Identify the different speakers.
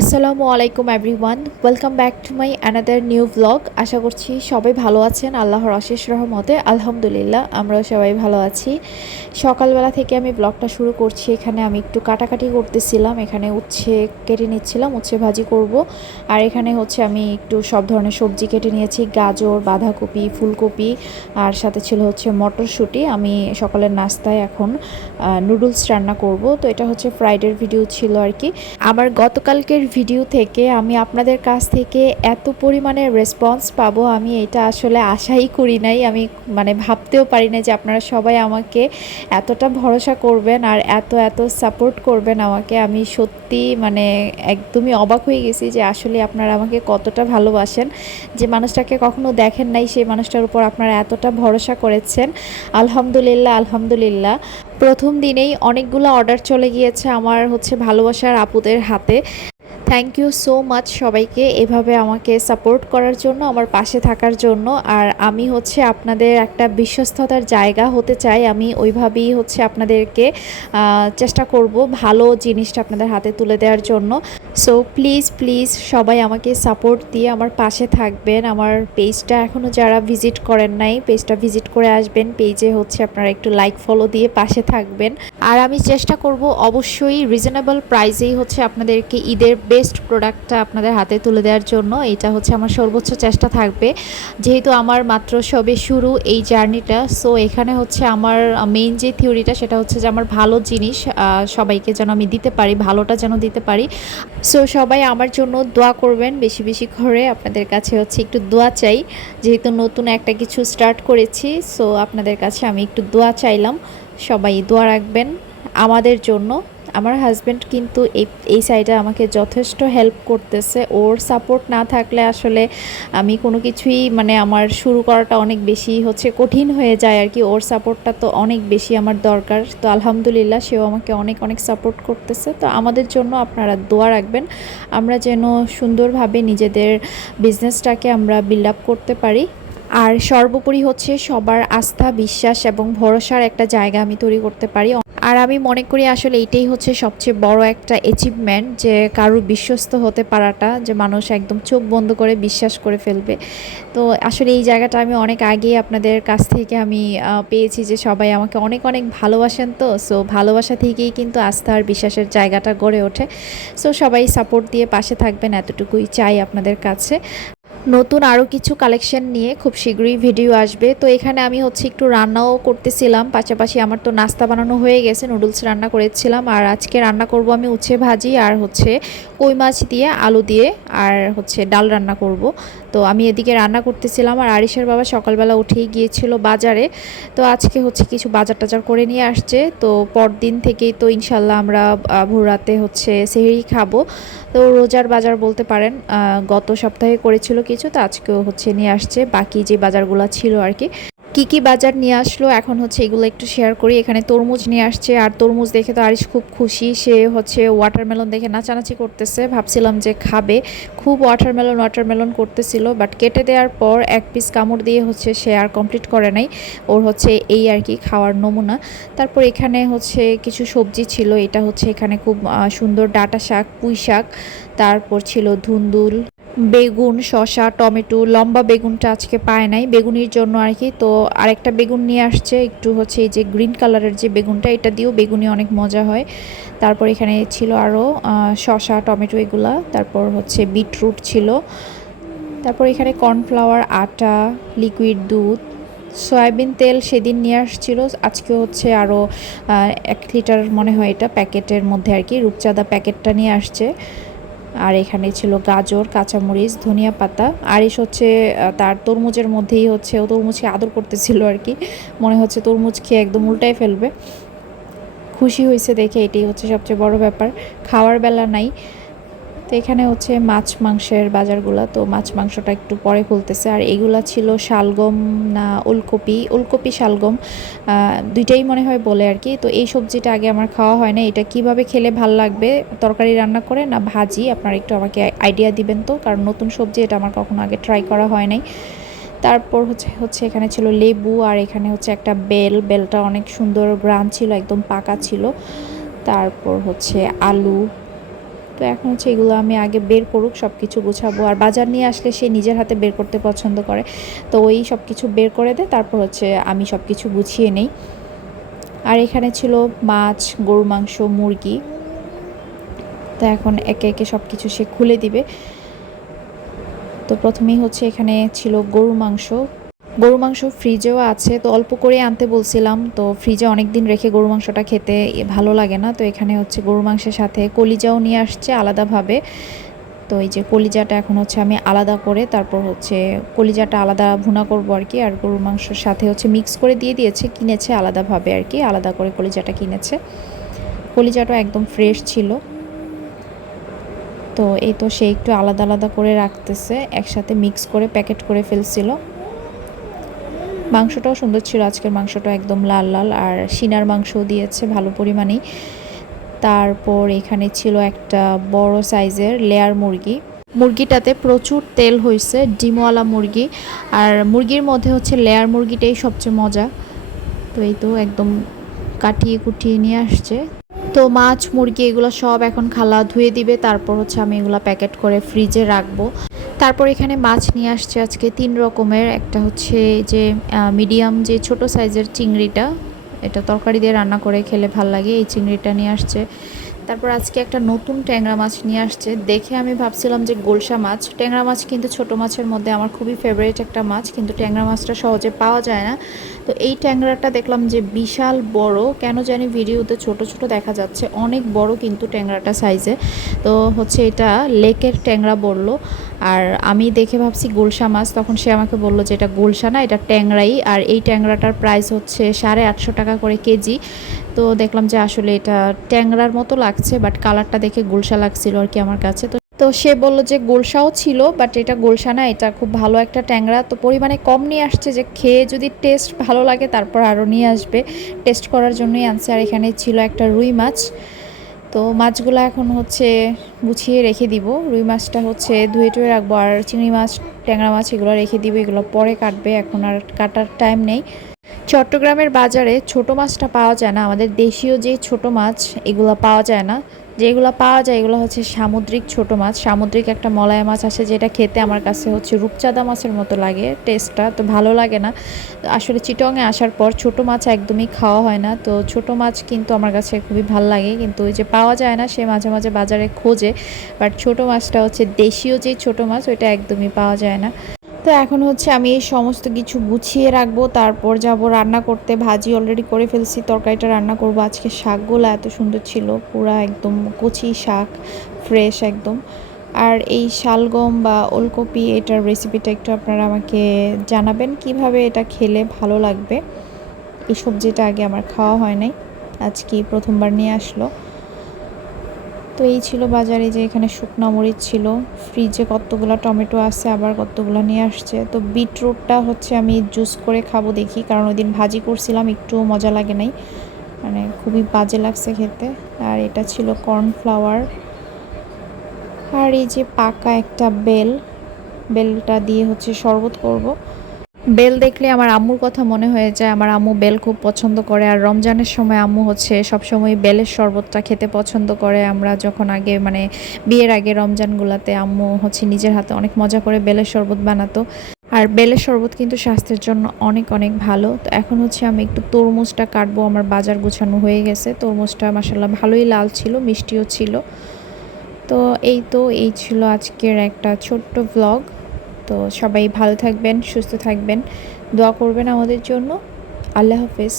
Speaker 1: আসসালামু আলাইকুম everyone welcome back to my another new blog আশা করছি সবাই ভালো আছেন। আল্লাহর অশেষ রহমতে, আলহামদুলিল্লাহ, আমরাও সবাই ভালো আছি। সকালবেলা থেকে আমি ব্লগটা শুরু করছি। এখানে আমি একটু কাটাকাটি করতেছিলাম। এখানে উচ্ছে কেটে নিচ্ছিলাম, উচ্ছে ভাজি করব। আর এখানে হচ্ছে আমি একটু সব ধরনের সবজি কেটে নিয়েছি। গাজর, বাঁধাকপি, ফুলকপি, আর সাথে ছিল হচ্ছে মটরশুঁটি। আমি সকালের নাস্তায় এখন নুডলস রান্না করব। তো এটা হচ্ছে ফ্রাইডের ভিডিও ছিল আর কি। আমার গতকালকের ভিডিও থেকে আমি আপনাদের কাছ থেকে এত পরিমাণে রেসপন্স পাবো, আমি এটা আসলে আশাই করি নাই, আমি মানে ভাবতেও পারি না যে আপনারা সবাই আমাকে এতটা ভরসা করবেন আর এত এত সাপোর্ট করবেন আমাকে। আমি সত্যি মানে একদমই অবাক হয়ে গেছি যে আসলে আপনারা আমাকে কতটা ভালোবাসেন, যে মানুষটাকে কখনো দেখেন নাই, সেই মানুষটার উপর আপনারা এতটা ভরসা করেছেন। আলহামদুলিল্লাহ আলহামদুলিল্লাহ। প্রথম দিনেই অনেকগুলো অর্ডার চলে গিয়েছে আমার হচ্ছে ভালোবাসার আপুদের হাতে। থ্যাংক ইউ সো মাচ সবাইকে এভাবে আমাকে সাপোর্ট করার জন্য, আমার পাশে থাকার জন্য। আর আমি হচ্ছে আপনাদের একটা বিশ্বস্ততার জায়গা হতে চাই। আমি ওইভাবেই হচ্ছে আপনাদেরকে চেষ্টা করব ভালো জিনিসটা আপনাদের হাতে তুলে দেওয়ার জন্য। সো প্লিজ প্লিজ সবাই আমাকে সাপোর্ট দিয়ে আমার পাশে থাকবেন। আমার পেজটা এখনও যারা ভিজিট করেন নাই পেজটা ভিজিট করে আসবেন। পেজে হচ্ছে আপনারা একটু লাইক ফলো দিয়ে পাশে থাকবেন। আর আমি চেষ্টা করব অবশ্যই রিজনেবল প্রাইসেই হচ্ছে আপনাদেরকে ঈদের বেস্ট প্রোডাক্টটা আপনাদের হাতে তুলে দেওয়ার জন্য। এটা হচ্ছে আমার সর্বোচ্চ চেষ্টা থাকবে। যেহেতু আমার মাত্র সবে শুরু এই জার্নিটা সো এখানে হচ্ছে আমার মেইন যে থিওরিটা সেটা হচ্ছে যে আমার ভালো জিনিস সবাইকে যেন আমি দিতে পারি, ভালোটা যেন দিতে পারি। সো সবাই আমার জন্য দোয়া করবেন, বেশি বেশি করে আপনাদের কাছে হচ্ছে একটু দোয়া চাই। যেহেতু নতুন একটা কিছু স্টার্ট করেছি সো আপনাদের কাছে আমি একটু দোয়া চাইলাম। সবাই দোয়া রাখবেন আমাদের জন্য। আমার হাজব্যান্ড কিন্তু এই এই সাইডে আমাকে যথেষ্ট হেল্প করতেছে। ওর সাপোর্ট না থাকলে আসলে আমি কোনো কিছুই মানে আমার শুরু করাটা অনেক বেশি হচ্ছে কঠিন হয়ে যায় আর কি। ওর সাপোর্টটা তো অনেক বেশি আমার দরকার। তো আলহামদুলিল্লাহ সেও আমাকে অনেক অনেক সাপোর্ট করতেছে। তো আমাদের জন্য আপনারা দোয়া রাখবেন। আমরা যেন সুন্দরভাবে নিজেদের বিজনেসটাকে আমরা বিল্ড আপ করতে পারি। আর সর্বোপরি হচ্ছে সবার আস্থা, বিশ্বাস এবং ভরসার একটা জায়গা আমি তৈরি করতে পারি। আর আমি মনে করি আসলে এইটাই হচ্ছে সবচেয়ে বড় একটা অ্যাচিভমেন্ট যে কারোর বিশ্বস্ত হতে পারাটা, যে মানুষ একদম চোখ বন্ধ করে বিশ্বাস করে ফেলবে। তো আসলে এই জায়গাটা আমি অনেক আগে আপনাদের কাছ থেকে আমি পেয়েছি যে সবাই আমাকে অনেক অনেক ভালোবাসেন তো। সো ভালোবাসা থেকেই কিন্তু আস্থা আর বিশ্বাসের জায়গাটা গড়ে ওঠে। সো সবাই সাপোর্ট দিয়ে পাশে থাকবেন, এতটুকুই চাই আপনাদের কাছে। নতুন আরও কিছু কালেকশন নিয়ে খুব শীঘ্রই ভিডিও আসবে। তো এখানে আমি হচ্ছে একটু রান্নাও করতেছিলাম, পাশাপাশি আমার তো নাস্তা বানানো হয়ে গেছে নুডলস রান্না করেছিলাম। আর আজকে রান্না করব আমি উচ্ছে ভাজি আর হচ্ছে কই মাছ দিয়ে আলু দিয়ে আর হচ্ছে ডাল রান্না করব। তো আমি এদিকে রান্না করতেছিলাম আর আরিসের বাবা সকালবেলা উঠেই গিয়েছিল বাজারে। তো আজকে হচ্ছে কিছু বাজার টাজার করে নিয়ে আসছে। তো পরদিন থেকেই তো ইনশাল্লাহ আমরা ভোররাতে হচ্ছে সেহেরি খাব। তো রোজার বাজার বলতে পারেন গত সপ্তাহে করেছিল কিছু তো আজকেও হচ্ছে নিয়ে আসছে। বাকি যে বাজারগুলো ছিল আর কি কি কি বাজার নিয়ে আসলো, এখন হচ্ছে এগুলো একটু শেয়ার করি। এখানে তরমুজ নিয়ে আসছে, আর তরমুজ দেখে তো আরিশ খুব খুশি। সে হচ্ছে ওয়াটারমেলন দেখে নাচানাচি করতেছে। ভাবছিলাম যে খাবে। খুব ওয়াটারমেলন ওয়াটারমেলন করতেছিল বাট কেটে দেওয়ার পর এক পিস কামড় দিয়ে হচ্ছে সে আর কমপ্লিট করে নাই। ওর হচ্ছে এই আর কি খাওয়ার নমুনা। তারপর এখানে হচ্ছে কিছু সবজি ছিল। এটা হচ্ছে এখানে খুব সুন্দর ডাটা শাক, পুঁই শাক। তারপর ছিল ধুন্দুল। বেগুন শশা টমেটো, লম্বা বেগুনটা আজকে পায় নাই। বেগুনির জন্য আর কি, তো আরেকটা বেগুন নিয়ে আসছে। একটু হচ্ছে এই যে গ্রিন কালারের যে বেগুনটা, এটা দিয়েও বেগুনি অনেক মজা হয়। তারপর এখানে ছিল আরও শশা টমেটো এগুলা। তারপর হচ্ছে বিটরুট ছিল। তারপর এখানে কর্নফ্লাওয়ার, আটা, লিকুইড দুধ, সয়াবিন তেল সেদিন নিয়ে আসছিল। আজকে হচ্ছে আরও এক লিটার মনে হয় এটা প্যাকেটের মধ্যে আর কি, রূপচাঁদা প্যাকেটটা নিয়ে আসছে। আর এখানে ছিল গাজর, কাঁচামরিচ, ধনিয়া পাতা। আর এস হচ্ছে তার তরমুজের মধ্যেই হচ্ছে, ও তরমুজকে আদর করতেছিল আর কি। মনে হচ্ছে তরমুজ খেয়ে একদম উল্টাই ফেলবে। খুশি হয়েছে দেখে, এটাই হচ্ছে সবচেয়ে বড় ব্যাপার। খাওয়ার বেলা নাই। এখানে হচ্ছে মাছ মাংসের বাজারগুলো, তো মাছ মাংসটা একটু পরে খুলতেছে। আর এগুলা ছিল শালগম না ওলকপি ওলকপি, শালগম দুইটাই মনে হয় বলে আর কি। তো এই সবজিটা আগে আমার খাওয়া হয় না এটা কীভাবে খেলে ভালো লাগবে? তরকারি রান্না করে না ভাজি? আপনারা একটু আমাকে আইডিয়া দিবেন তো, কারণ নতুন সবজি এটা আমার কখনো আগে ট্রাই করা হয় নাই। তারপর হচ্ছে হচ্ছে এখানে ছিল লেবু, আর এখানে হচ্ছে একটা বেল। বেলটা অনেক সুন্দর গ্রান ছিল, একদম পাকা ছিল। তারপর হচ্ছে আলু তো এখন হচ্ছে এগুলো আমি আগে বের করুক সব কিছু গুছাবো। আর বাজার নিয়ে আসলে সে নিজের হাতে বের করতে পছন্দ করে। তো ওই সব কিছু বের করে দেয় তারপর হচ্ছে আমি সব কিছু গুছিয়ে নেই। আর এখানে ছিল মাছ, গরু, মাংস, মুরগি। তো এখন একে একে সব কিছু সে খুলে দিবে। তো প্রথমেই হচ্ছে এখানে ছিল গরু, মাংস গরু মাংস ফ্রিজেও আছে। তো অল্প করে আনতে বলছিলাম। তো ফ্রিজে অনেক দিন রেখে গরু মাংসটা খেতে ভালো লাগে না। তো এখানে হচ্ছে গরু মাংসের সাথে কলিজাও নিয়ে আসছে আলাদাভাবে। তো এই যে কলিজাটা এখন হচ্ছে আমি আলাদা করে তারপর হচ্ছে কলিজাটা আলাদা ভুনা করব আর কি। আর গরুর মাংসের সাথে হচ্ছে মিক্স করে দিয়ে দিয়েছে, কিনেছে আলাদাভাবে আর কি, আলাদা করে কলিজাটা কিনেছে। কলিজাটা একদম ফ্রেশ ছিল। তো এই তো সে একটু আলাদা আলাদা করে রাখতেছে। একসাথে মিক্স করে প্যাকেট করে ফেলছিল। মাংসটাও সুন্দর ছিল, আজকের মাংসটা একদম লাল লাল, আর সিনার মাংসও দিয়েছে ভালো পরিমাণেই। তারপর এখানে ছিল একটা বড় সাইজের লেয়ার মুরগি। মুরগিটাতে প্রচুর তেল হয়েছে ডিমওয়ালা মুরগি, আর মুরগির মধ্যে হচ্ছে লেয়ার মুরগিটাই সবচেয়ে মজা। তো এই তো একদম কাটিয়ে কুটিয়ে নিয়ে আসছে। তো মাছ, মুরগি এগুলো সব এখন খালা ধুয়ে দিবে, তারপর হচ্ছে আমি এগুলো প্যাকেট করে ফ্রিজে রাখব। তারপর এখানে মাছ নিয়ে আসছে আজকে তিন রকমের। একটা হচ্ছে যে মিডিয়াম যে ছোট সাইজের চিংড়িটা, এটা তরকারি দিয়ে রান্না করে খেলে ভালো লাগে, এই চিংড়িটা নিয়ে আসছে। তারপর আজকে একটা নতুন ট্যাংরা মাছ নিয়ে আসছে। দেখে আমি ভাবছিলাম যে গোলসা মাছ। ট্যাংরা মাছ কিন্তু ছোট মাছের মধ্যে আমার খুবই ফেভারিট একটা মাছ, কিন্তু ট্যাংরা মাছটা সহজে পাওয়া যায় না। তো এই ট্যাংরাটা দেখলাম যে বিশাল বড়, কেন জানি ভিডিওতে ছোট ছোট দেখা যাচ্ছে, অনেক বড় কিন্তু ট্যাংরাটা সাইজে তো হচ্ছে এটা লেকের ট্যাংরা বলল। আর আমি দেখে ভাবছি গোলসা মাছ, তখন সে আমাকে বলল যে এটা গোলসা না, এটা ট্যাংরাই। আর এই ট্যাংরাটার প্রাইস হচ্ছে সাড়ে আটশো টাকা করে কেজি। তো দেখলাম যে আসলে এটা ট্যাংরার মতো লাগছে বাট কালারটা দেখে গোলসা লাগছিল আর কি আমার কাছে। তো তো সে বলল যে গোলসাও ছিল বাট এটা গোলসা না, এটা খুব ভালো একটা ট্যাংরা। তো পরিমাণে কম নিয়ে আসছে যে খেয়ে যদি টেস্ট ভালো লাগে, তারপর আরও নিয়ে আসবে। টেস্ট করার জন্যই আনছে, আর এখানে ছিল একটা রুই মাছ। তো মাছগুলো এখন হচ্ছে গুছিয়ে রেখে দিব। রুই মাছটা হচ্ছে ধুয়ে টুয়ে রাখব, আর চিংড়ি মাছ, ট্যাংরা মাছ এগুলো রেখে দিব, এগুলো পরে কাটবে। এখন আর কাটার টাইম নেই। চট্টগ্রামের বাজারে ছোট মাছটা পাওয়া যায় না। আমাদের দেশীয় যে ছোট মাছ, এগুলো পাওয়া যায় না। যেগুলো পাওয়া যায়, এগুলো হচ্ছে সামুদ্রিক ছোট মাছ। সামুদ্রিক একটা মলায়া মাছ আসে যেটা খেতে আমার কাছে হচ্ছে রূপচাঁদা মাছের মতো লাগে টেস্টটা তো ভালো লাগে না। আসলে চিটংয়ে আসার পর ছোট মাছ একদমই খাওয়া হয় না। তো ছোট মাছ কিন্তু আমার কাছে খুবই ভালো লাগে। কিন্তু ওই যে পাওয়া যায় না, সে মাঝে মাঝে বাজারে খোঁজে। বাট ছোট মাছটা হচ্ছে দেশীয় যে ছোট মাছ, ওইটা একদমই পাওয়া যায় না। তো এখন হচ্ছে আমি এই সমস্ত কিছু গুছিয়ে রাখব। তারপর যাব রান্না করতে। ভাজি অলরেডি করে ফেলছি, তরকারিটা রান্না করব। আজকে শাকগুলো এত সুন্দর ছিল, পুরা একদম কচি শাক ফ্রেশ একদম। আর এই শালগম বা ওলকপি এটার রেসিপিটা একটু আপনারা আমাকে জানাবেন, কীভাবে এটা খেলে ভালো লাগবে। এই সবজিটা আগে আমার খাওয়া হয় নাই, আজকে প্রথমবার নিয়ে আসলো। তো এই ছিল বাজারে যে এখানে শুকনা মরিচ ছিল। ফ্রিজে কতগুলো টমেটো আছে, আবার কতগুলো নিয়ে আসছে। তো বিটরুটটা হচ্ছে আমি জুস করে খাব দেখি, কারণ ওই দিন ভাজি করছিলাম একটু মজা লাগে নাই। মানে খুবই বাজে লাগছে খেতে। আর এটা ছিল কর্নফ্লাওয়ার আর এই যে পাকা একটা বেল, বেলটা দিয়ে হচ্ছে শরবত করব। বেল দেখলে আমার আম্মুর কথা মনে হয়ে যায়। আমার আম্মু বেল খুব পছন্দ করে। আর রমজানের সময় আম্মু হচ্ছে সবসময় বেলের শরবতটা খেতে পছন্দ করে। আমরা যখন আগে মানে বিয়ের আগে রমজানগুলোতে আম্মু হচ্ছে নিজের হাতে অনেক মজা করে বেলের শরবত বানাতো। আর বেলের শরবত কিন্তু স্বাস্থ্যের জন্য অনেক অনেক ভালো। তো এখন হচ্ছে আমি একটু তরমুজটা কাটবো। আমার বাজার গুছানো হয়ে গেছে। তরমুজটা মাসাল্লাহ ভালোই লাল ছিল, মিষ্টিও ছিল। তো এই তো, এই ছিল আজকের একটা ছোট্ট ভ্লগ তো সবাই ভালো থাকবেন সুস্থ থাকবেন। দোয়া করবেন আমাদের জন্য। আল্লাহ হাফেজ।